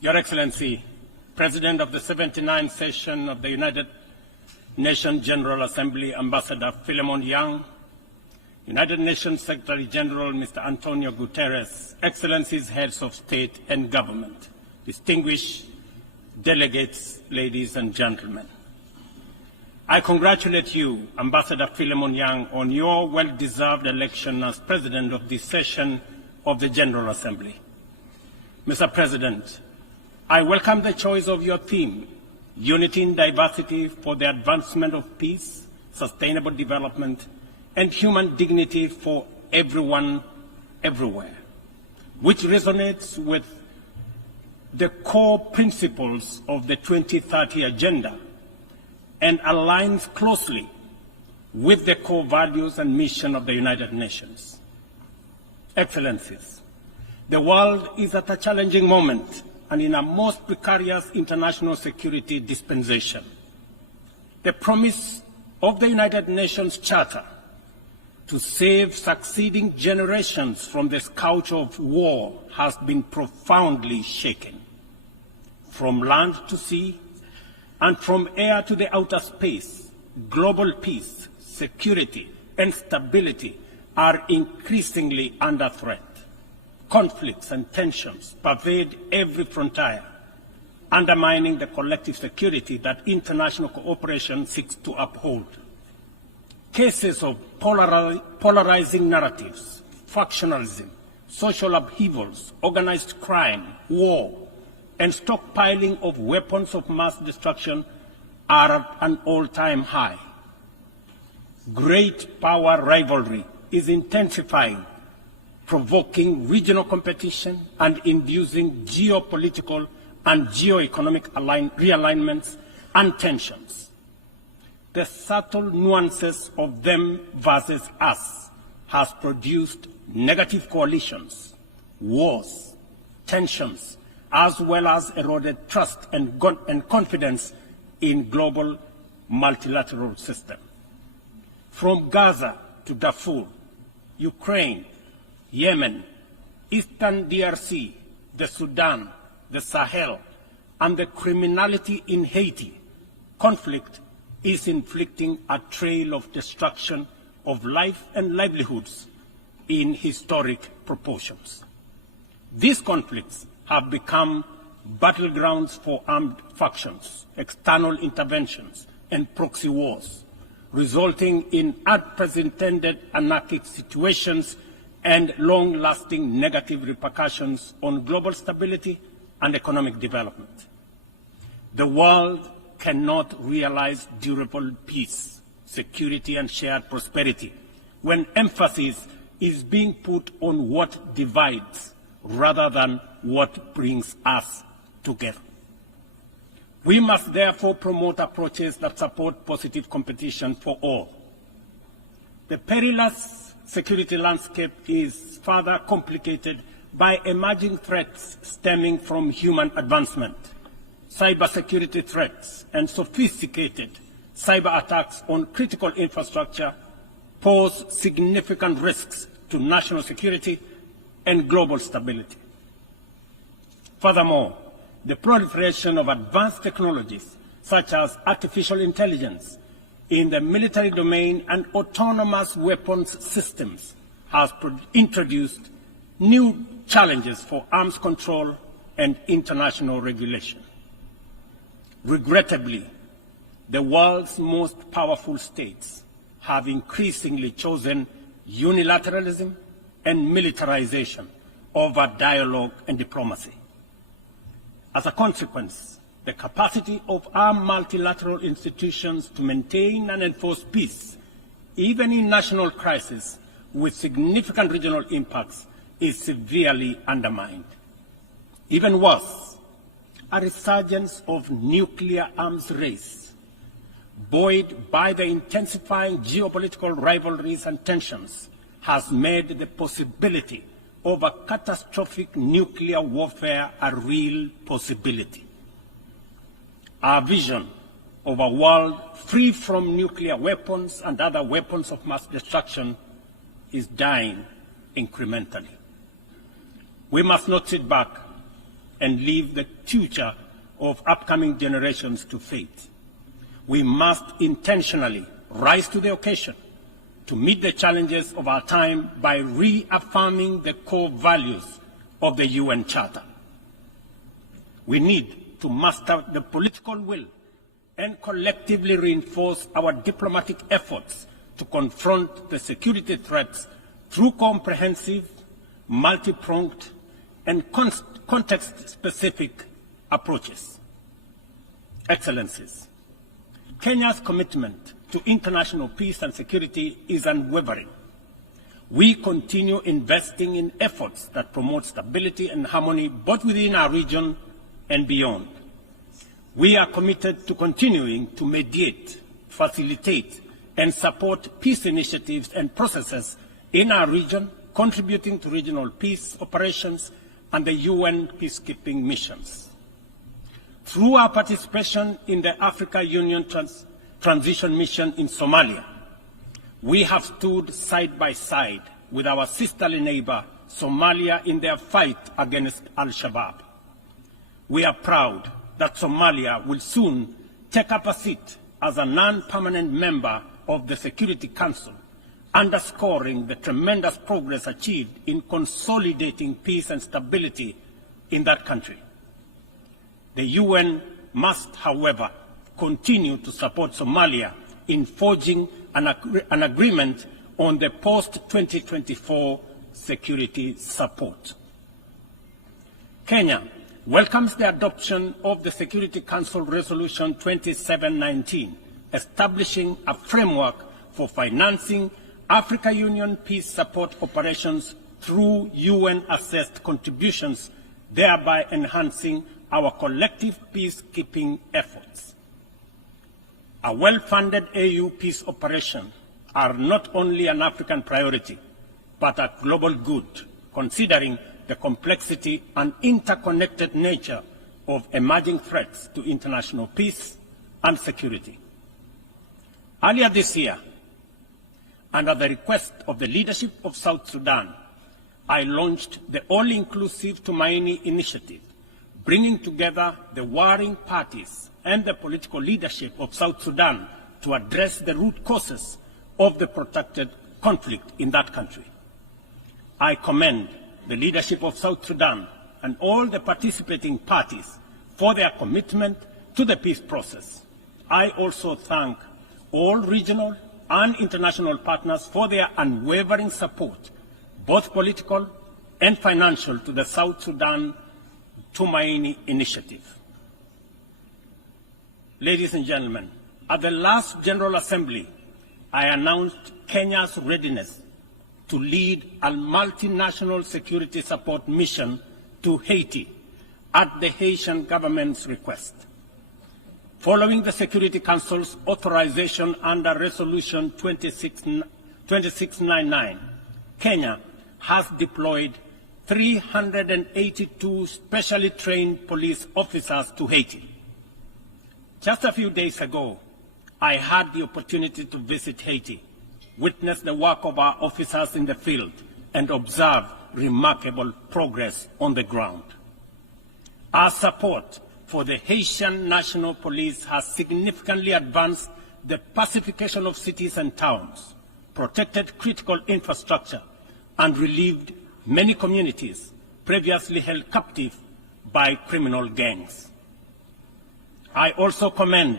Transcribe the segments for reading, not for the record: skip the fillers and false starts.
Your Excellency, President of the 79th session of the United Nations General Assembly, Ambassador Philemon Yang, United Nations Secretary General, Mr. Antonio Guterres, Excellencies, Heads of State and Government, distinguished delegates, ladies and gentlemen. I congratulate you, Ambassador Philemon Yang, on your well-deserved election as President of this session of the General Assembly. Mr. President, I welcome the choice of your theme, Unity in Diversity for the Advancement of Peace, Sustainable Development, and Human Dignity for Everyone, Everywhere, which resonates with the core principles of the 2030 Agenda and aligns closely with the core values and mission of the United Nations. Excellencies, the world is at a challenging moment and in a most precarious international security dispensation. The promise of the United Nations Charter to save succeeding generations from the scourge of war has been profoundly shaken. From land to sea and from air to the outer space, global peace, security, and stability are increasingly under threat. Conflicts and tensions pervade every frontier, undermining the collective security that international cooperation seeks to uphold. Cases of polarizing narratives, factionalism, social upheavals, organized crime, war, and stockpiling of weapons of mass destruction are at an all-time high. Great power rivalry is intensifying, provoking regional competition and inducing geopolitical and geoeconomic realignments and tensions. The subtle nuances of them versus us has produced negative coalitions, wars, tensions, as well as eroded trust and confidence in global multilateral system. From Gaza to Darfur, Ukraine, Yemen, Eastern DRC, the Sudan, the Sahel, and the criminality in Haiti, conflict is inflicting a trail of destruction of life and livelihoods in historic proportions. These conflicts have become battlegrounds for armed factions, external interventions, and proxy wars, resulting in unprecedented anarchic situations and long-lasting negative repercussions on global stability and economic development. The world cannot realize durable peace, security, and shared prosperity when emphasis is being put on what divides rather than what brings us together. We must therefore promote approaches that support positive competition for all. The perilous security landscape is further complicated by emerging threats stemming from human advancement. Cybersecurity threats and sophisticated cyber attacks on critical infrastructure pose significant risks to national security and global stability. Furthermore, the proliferation of advanced technologies such as artificial intelligence in the military domain and autonomous weapons systems has introduced new challenges for arms control and international regulation. Regrettably, the world's most powerful states have increasingly chosen unilateralism and militarization over dialogue and diplomacy. As a consequence, the capacity of our multilateral institutions to maintain and enforce peace, even in national crises with significant regional impacts, is severely undermined. Even worse, a resurgence of nuclear arms race, buoyed by the intensifying geopolitical rivalries and tensions, has made the possibility of a catastrophic nuclear warfare a real possibility. Our vision of a world free from nuclear weapons and other weapons of mass destruction is dying incrementally. We must not sit back and leave the future of upcoming generations to fate. We must intentionally rise to the occasion to meet the challenges of our time by reaffirming the core values of the UN Charter. We need to muster the political will and collectively reinforce our diplomatic efforts to confront the security threats through comprehensive, multi-pronged, and context-specific approaches. Excellencies, Kenya's commitment to international peace and security is unwavering. We continue investing in efforts that promote stability and harmony both within our region and beyond. We are committed to continuing to mediate, facilitate, and support peace initiatives and processes in our region, contributing to regional peace operations and the UN peacekeeping missions. Through our participation in the Africa Union Transition Mission in Somalia, we have stood side by side with our sisterly neighbor, Somalia, in their fight against Al-Shabaab. We are proud that Somalia will soon take up a seat as a non-permanent member of the Security Council, underscoring the tremendous progress achieved in consolidating peace and stability in that country. The UN must, however, continue to support Somalia in forging an agreement on the post-2024 security support. Kenya welcomes the adoption of the Security Council Resolution 2719, establishing a framework for financing Africa Union peace support operations through UN-assessed contributions, thereby enhancing our collective peacekeeping efforts. A well-funded AU peace operation are not only an African priority, but a global good, considering the complexity and interconnected nature of emerging threats to international peace and security. Earlier this year, and at the request of the leadership of South Sudan, I launched the all-inclusive Tumaini initiative, bringing together the warring parties and the political leadership of South Sudan to address the root causes of the protracted conflict in that country. I commend the leadership of South Sudan and all the participating parties for their commitment to the peace process. I also thank all regional and international partners for their unwavering support, both political and financial, to the South Sudan Tumaini initiative. Ladies and gentlemen, at the last General Assembly, I announced Kenya's readiness to lead a multinational security support mission to Haiti at the Haitian government's request. Following the Security Council's authorization under Resolution 2699, Kenya has deployed 382 specially trained police officers to Haiti. Just a few days ago, I had the opportunity to visit Haiti, witness the work of our officers in the field, and observe remarkable progress on the ground. Our support for the Haitian National Police has significantly advanced the pacification of cities and towns, protected critical infrastructure, and relieved many communities previously held captive by criminal gangs. I also commend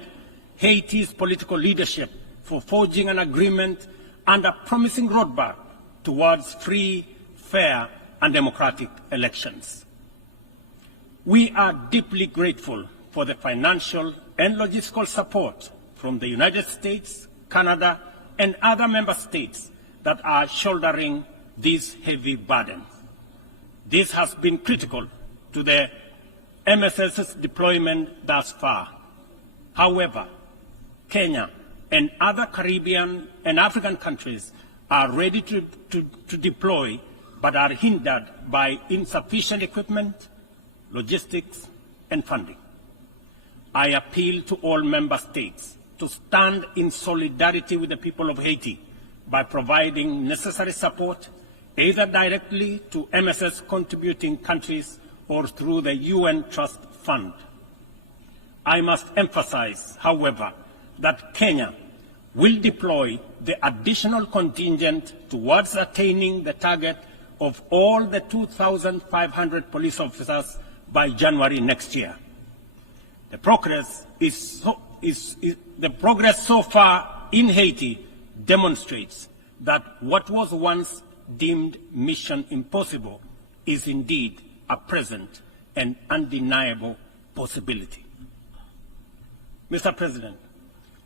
Haiti's political leadership for forging an agreement and a promising roadmap towards free, fair, and democratic elections. We are deeply grateful for the financial and logistical support from the United States, Canada, and other member states that are shouldering this heavy burden. This has been critical to the MSS's deployment thus far. However, Kenya and other Caribbean and African countries are ready to deploy, but are hindered by insufficient equipment, logistics, and funding. I appeal to all member states to stand in solidarity with the people of Haiti by providing necessary support, either directly to MSS contributing countries or through the UN Trust Fund. I must emphasize, however, that Kenya will deploy the additional contingent towards attaining the target of all the 2,500 police officers by January next year. The progress so far in Haiti demonstrates that what was once deemed mission impossible is indeed a present and undeniable possibility. Mr. President,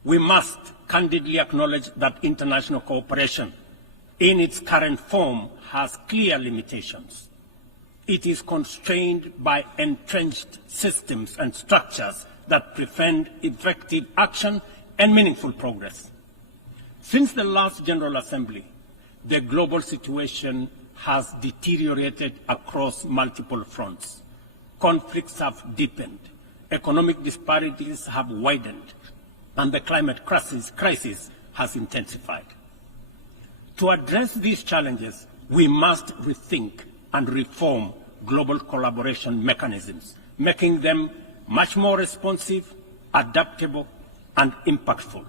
we must candidly acknowledge that international cooperation in its current form has clear limitations. It is constrained by entrenched systems and structures that prevent effective action and meaningful progress. Since the last General Assembly, the global situation has deteriorated across multiple fronts. Conflicts have deepened, economic disparities have widened, and the climate crisis has intensified. To address these challenges, we must rethink and reform global collaboration mechanisms, making them much more responsive, adaptable, and impactful.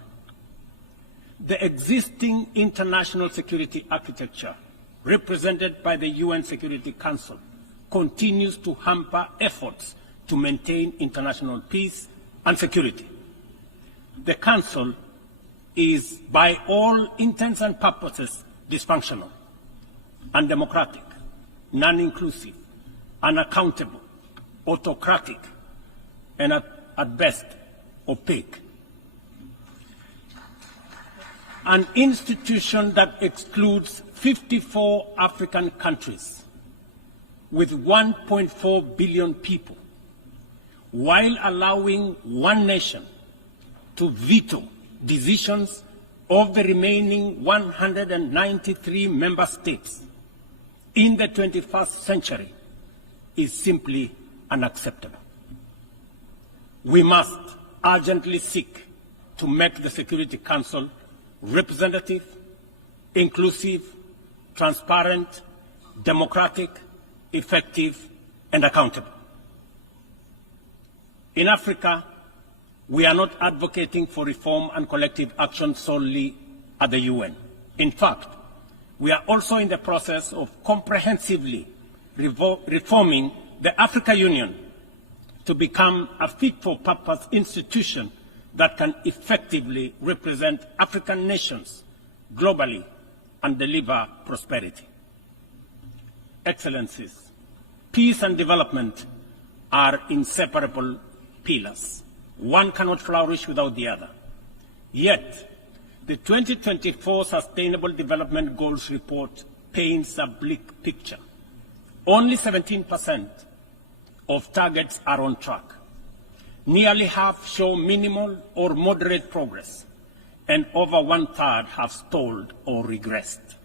The existing international security architecture, represented by the UN Security Council, continues to hamper efforts to maintain international peace and security. The Council is, by all intents and purposes, dysfunctional, undemocratic, non-inclusive, unaccountable, autocratic, and at best, opaque. An institution that excludes 54 African countries with 1.4 billion people, while allowing one nation to veto decisions of the remaining 193 member states in the 21st century, is simply unacceptable. We must urgently seek to make the Security Council representative, inclusive, transparent, democratic, effective, and accountable. In Africa, we are not advocating for reform and collective action solely at the UN. In fact, we are also in the process of comprehensively reforming the African Union to become a fit-for-purpose institution that can effectively represent African nations globally and deliver prosperity. Excellencies, peace and development are inseparable pillars. One cannot flourish without the other. Yet, the 2024 Sustainable Development Goals report paints a bleak picture. Only 17% of targets are on track. Nearly half show minimal or moderate progress, and over one-third have stalled or regressed.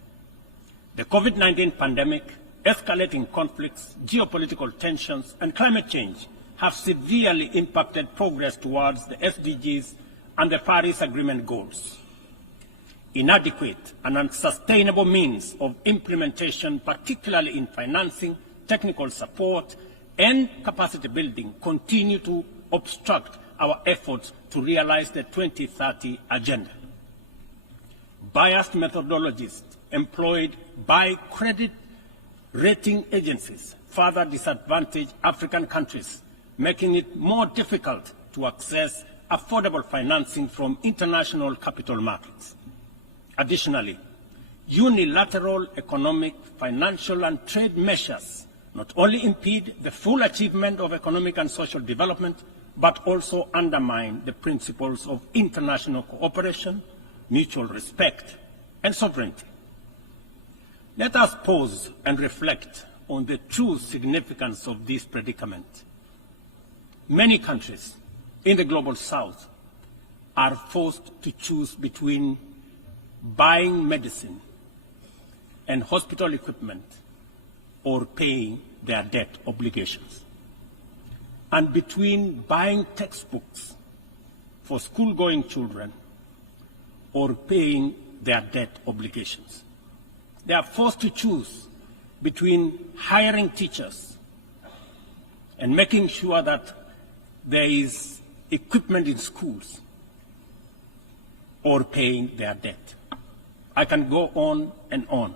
The COVID-19 pandemic, escalating conflicts, geopolitical tensions, and climate change have severely impacted progress towards the SDGs and the Paris Agreement goals. Inadequate and unsustainable means of implementation, particularly in financing, technical support, and capacity building, continue to obstruct our efforts to realize the 2030 agenda. Biased methodologies employed by credit rating agencies further disadvantage African countries, making it more difficult to access affordable financing from international capital markets. Additionally, unilateral economic, financial, and trade measures not only impede the full achievement of economic and social development, but also undermine the principles of international cooperation, mutual respect, and sovereignty. Let us pause and reflect on the true significance of this predicament. Many countries in the global south are forced to choose between buying medicine and hospital equipment or paying their debt obligations, and between buying textbooks for school-going children or paying their debt obligations. They are forced to choose between hiring teachers and making sure that there is equipment in schools, or paying their debt. I can go on and on.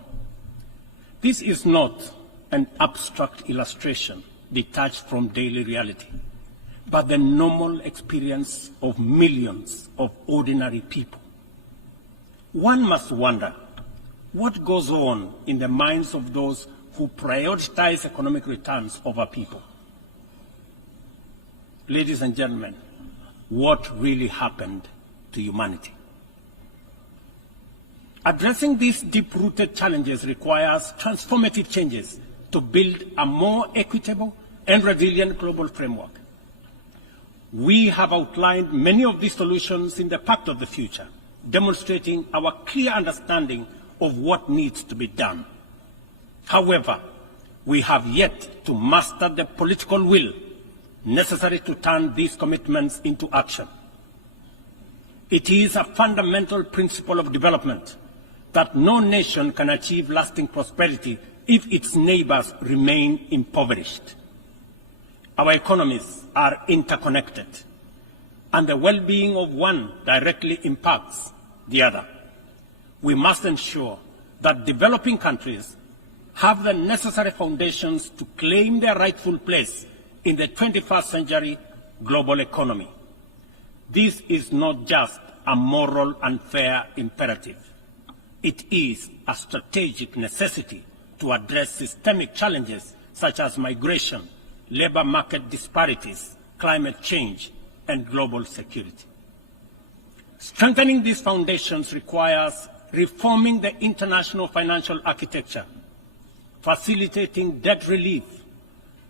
This is not an abstract illustration detached from daily reality, but the normal experience of millions of ordinary people. One must wonder what goes on in the minds of those who prioritize economic returns over people. Ladies and gentlemen, what really happened to humanity? Addressing these deep-rooted challenges requires transformative changes to build a more equitable and resilient global framework. We have outlined many of these solutions in the Pact of the Future, demonstrating our clear understanding of what needs to be done. However, we have yet to master the political will necessary to turn these commitments into action. It is a fundamental principle of development that no nation can achieve lasting prosperity if its neighbors remain impoverished. Our economies are interconnected, and the well-being of one directly impacts the other. We must ensure that developing countries have the necessary foundations to claim their rightful place in the 21st century global economy. This is not just a moral and fair imperative. It is a strategic necessity to address systemic challenges such as migration, labor market disparities, climate change, and global security. Strengthening these foundations requires reforming the international financial architecture, facilitating debt relief,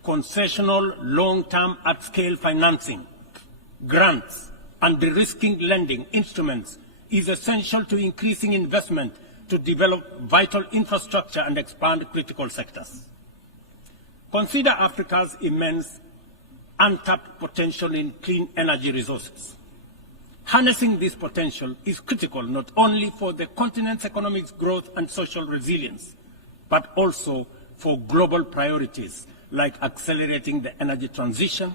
concessional long-term at-scale financing, grants, and de-risking lending instruments is essential to increasing investment to develop vital infrastructure and expand critical sectors. Consider Africa's immense untapped potential in clean energy resources. Harnessing this potential is critical not only for the continent's economic growth and social resilience, but also for global priorities like accelerating the energy transition,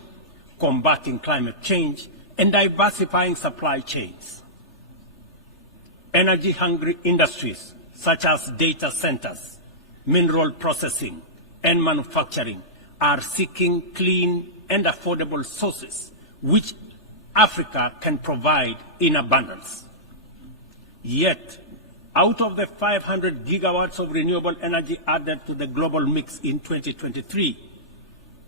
combating climate change, and diversifying supply chains. Energy-hungry industries such as data centers, mineral processing, and manufacturing are seeking clean and affordable sources which Africa can provide in abundance. Yet, out of the 500 gigawatts of renewable energy added to the global mix in 2023,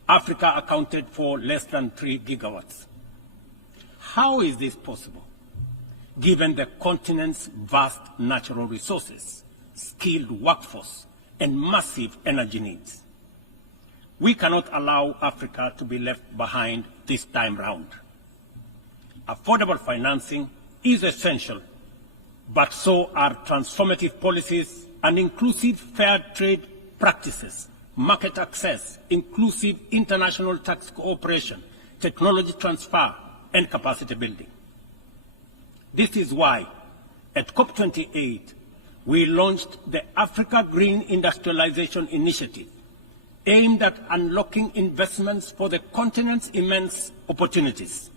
Africa accounted for less than 3 gigawatts. How is this possible, given the continent's vast natural resources, skilled workforce, and massive energy needs? We cannot allow Africa to be left behind this time round. Affordable financing is essential, but so are transformative policies and inclusive fair trade practices, market access, inclusive international tax cooperation, technology transfer, and capacity building. This is why, at COP28, we launched the Africa Green Industrialization Initiative, aimed at unlocking investments for the continent's immense opportunities.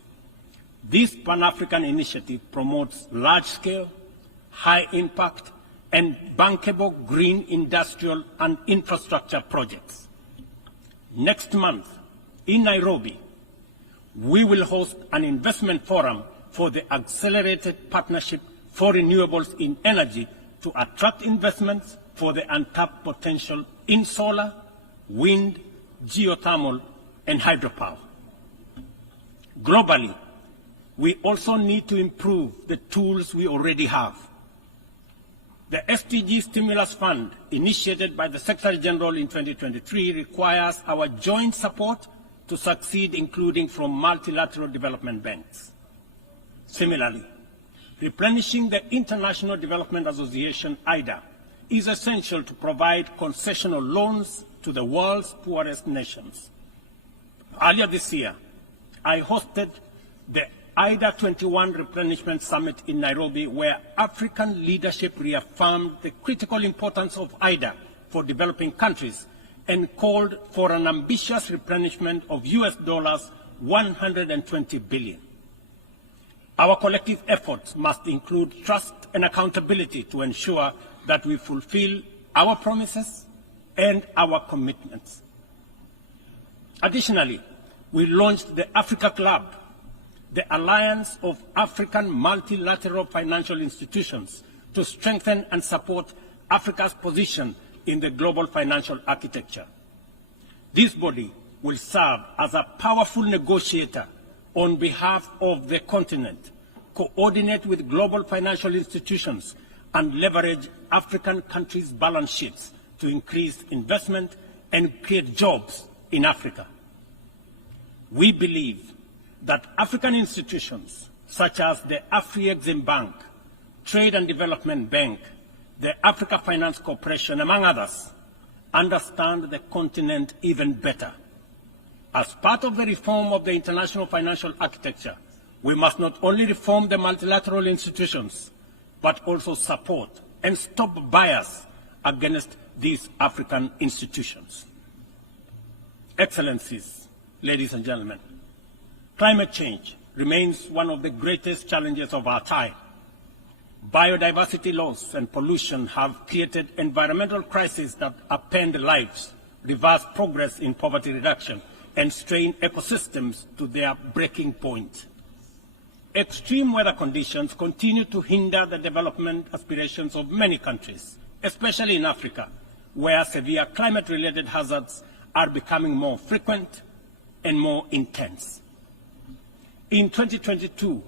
This Pan-African initiative promotes large-scale, high-impact, and bankable green industrial and infrastructure projects. Next month, in Nairobi, we will host an investment forum for the Accelerated Partnership for Renewables in Energy to attract investments for the untapped potential in solar, wind, geothermal, and hydropower. Globally, we also need to improve the tools we already have. The SDG Stimulus Fund, initiated by the Secretary General in 2023, requires our joint support to succeed, including from multilateral development banks. Similarly, replenishing the International Development Association, IDA, is essential to provide concessional loans to the world's poorest nations. Earlier this year, I hosted the IDA 21 Replenishment Summit in Nairobi, where African leadership reaffirmed the critical importance of IDA for developing countries and called for an ambitious replenishment of US dollars 120 billion. Our collective efforts must include trust and accountability to ensure that we fulfill our promises and our commitments. Additionally, we launched the Africa Club, the alliance of African multilateral financial institutions, to strengthen and support Africa's position in the global financial architecture. This body will serve as a powerful negotiator on behalf of the continent, coordinate with global financial institutions, and leverage African countries' balance sheets to increase investment and create jobs in Africa. We believe that African institutions such as the Afri-Exim Bank, Trade and Development Bank, the Africa Finance Corporation, among others, understand the continent even better. As part of the reform of the international financial architecture, we must not only reform the multilateral institutions, but also support and stop bias against these African institutions. Excellencies, ladies and gentlemen, climate change remains one of the greatest challenges of our time. Biodiversity loss and pollution have created environmental crises that upend lives, reverse progress in poverty reduction, and strain ecosystems to their breaking point. Extreme weather conditions continue to hinder the development aspirations of many countries, especially in Africa, where severe climate-related hazards are becoming more frequent and more intense. In 2022,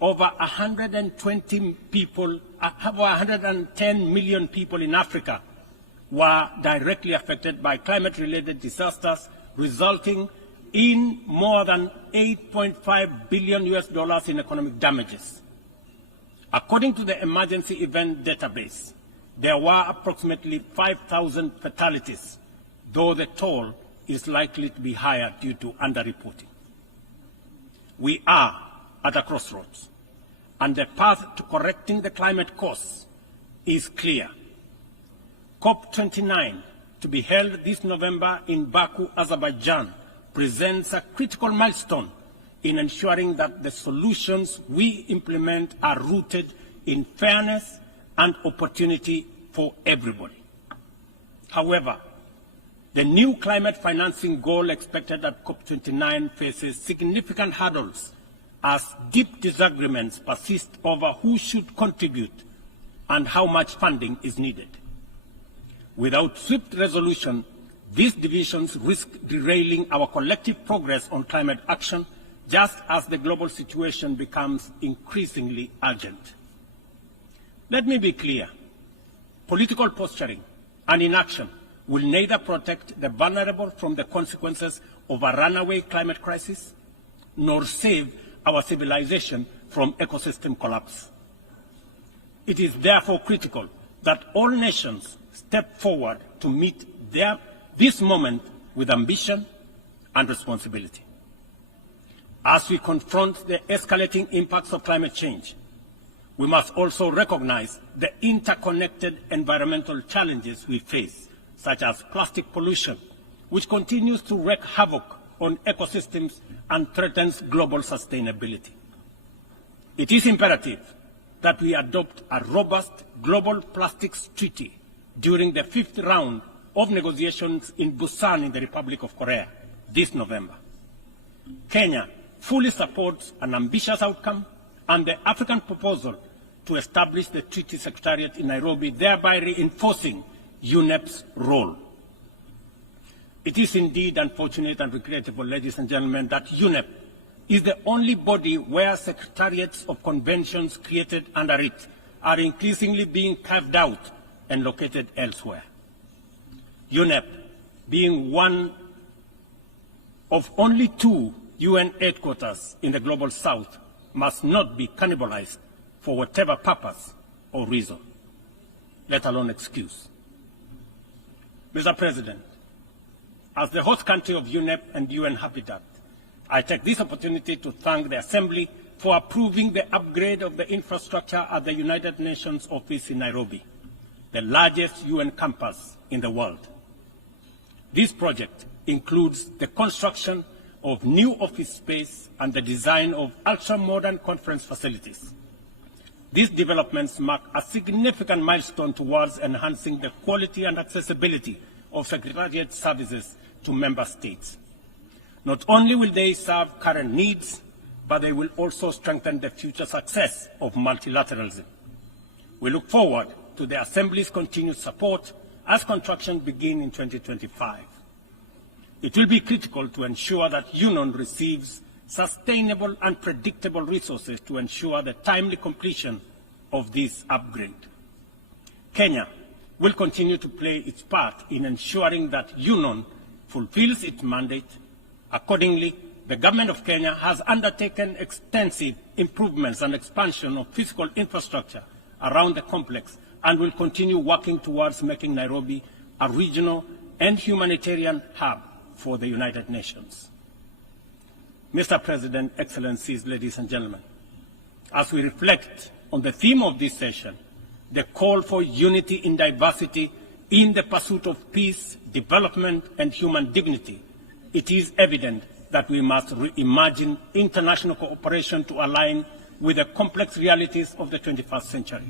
over 110 million people in Africa were directly affected by climate-related disasters, resulting in more than $8.5 billion in economic damages. According to the Emergency Event Database, there were approximately 5,000 fatalities, though the toll is likely to be higher due to underreporting. We are at a crossroads, and the path to correcting the climate course is clear. COP29, to be held this November in Baku, Azerbaijan, presents a critical milestone in ensuring that the solutions we implement are rooted in fairness and opportunity for everybody. However, the new climate financing goal expected at COP29 faces significant hurdles as deep disagreements persist over who should contribute and how much funding is needed. Without swift resolution, these divisions risk derailing our collective progress on climate action, just as the global situation becomes increasingly urgent. Let me be clear. Political posturing and inaction will neither protect the vulnerable from the consequences of a runaway climate crisis, nor save our civilization from ecosystem collapse. It is therefore critical that all nations step forward to meet this moment with ambition and responsibility. As we confront the escalating impacts of climate change, we must also recognize the interconnected environmental challenges we face, such as plastic pollution, which continues to wreak havoc on ecosystems and threatens global sustainability. It is imperative that we adopt a robust global plastics treaty during the 5th round of negotiations in Busan in the Republic of Korea this November. Kenya fully supports an ambitious outcome and the African proposal to establish the Treaty Secretariat in Nairobi, thereby reinforcing UNEP's role. It is indeed unfortunate and regrettable, ladies and gentlemen, that UNEP is the only body where secretariats of conventions created under it are increasingly being carved out and located elsewhere. UNEP, being one of only 2 UN headquarters in the Global South, must not be cannibalized for whatever purpose or reason, let alone excuse. Mr. President, as the host country of UNEP and UN Habitat, I take this opportunity to thank the Assembly for approving the upgrade of the infrastructure at the United Nations office in Nairobi, the largest UN campus in the world. This project includes the construction of new office space and the design of ultra-modern conference facilities. These developments mark a significant milestone towards enhancing the quality and accessibility of Secretariat services to member states. Not only will they serve current needs, but they will also strengthen the future success of multilateralism. We look forward to the Assembly's continued support as construction begins in 2025. It will be critical to ensure that UNON receives sustainable and predictable resources to ensure the timely completion of this upgrade. Kenya will continue to play its part in ensuring that UNON fulfills its mandate. Accordingly, the Government of Kenya has undertaken extensive improvements and expansion of physical infrastructure around the complex and will continue working towards making Nairobi a regional and humanitarian hub for the United Nations. Mr. President, Excellencies, ladies and gentlemen, as we reflect on the theme of this session, the call for unity in diversity in the pursuit of peace, development, and human dignity, it is evident that we must reimagine international cooperation to align with the complex realities of the 21st century.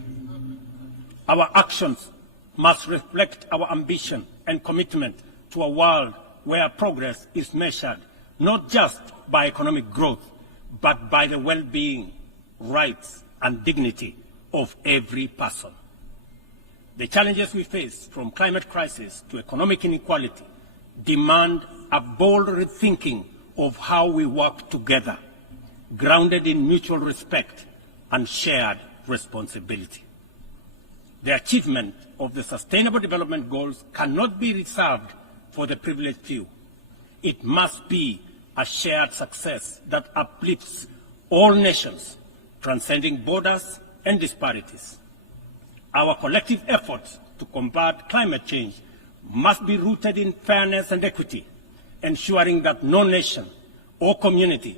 Our actions must reflect our ambition and commitment to a world where progress is measured not just by economic growth, but by the well-being, rights, and dignity of every person. The challenges we face, from climate crisis to economic inequality, demand a bold rethinking of how we work together, grounded in mutual respect and shared responsibility. The achievement of the Sustainable Development Goals cannot be reserved for the privileged few. It must be a shared success that uplifts all nations, transcending borders and disparities. Our collective efforts to combat climate change must be rooted in fairness and equity, ensuring that no nation or community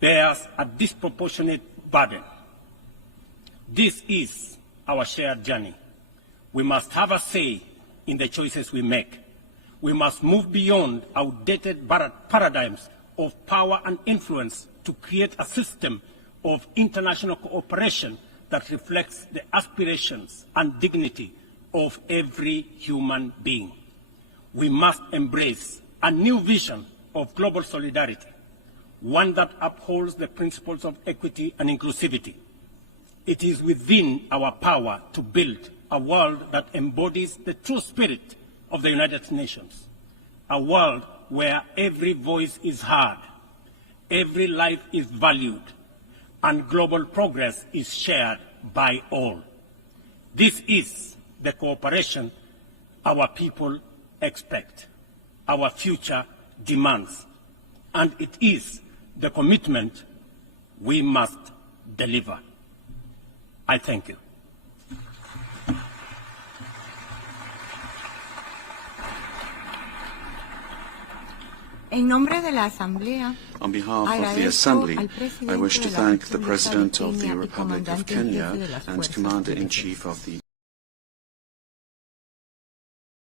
bears a disproportionate burden. This is our shared journey. We must have a say in the choices we make. We must move beyond outdated paradigms of power and influence to create a system of international cooperation that reflects the aspirations and dignity of every human being. We must embrace a new vision of global solidarity, one that upholds the principles of equity and inclusivity. It is within our power to build a world that embodies the true spirit of the United Nations, a world where every voice is heard, every life is valued, and global progress is shared by all. This is the cooperation our people expect, our future demands, and it is the commitment we must deliver. I thank you. On behalf of the Assembly, I wish to thank the President of the Republic of Kenya and Commander-in-Chief of the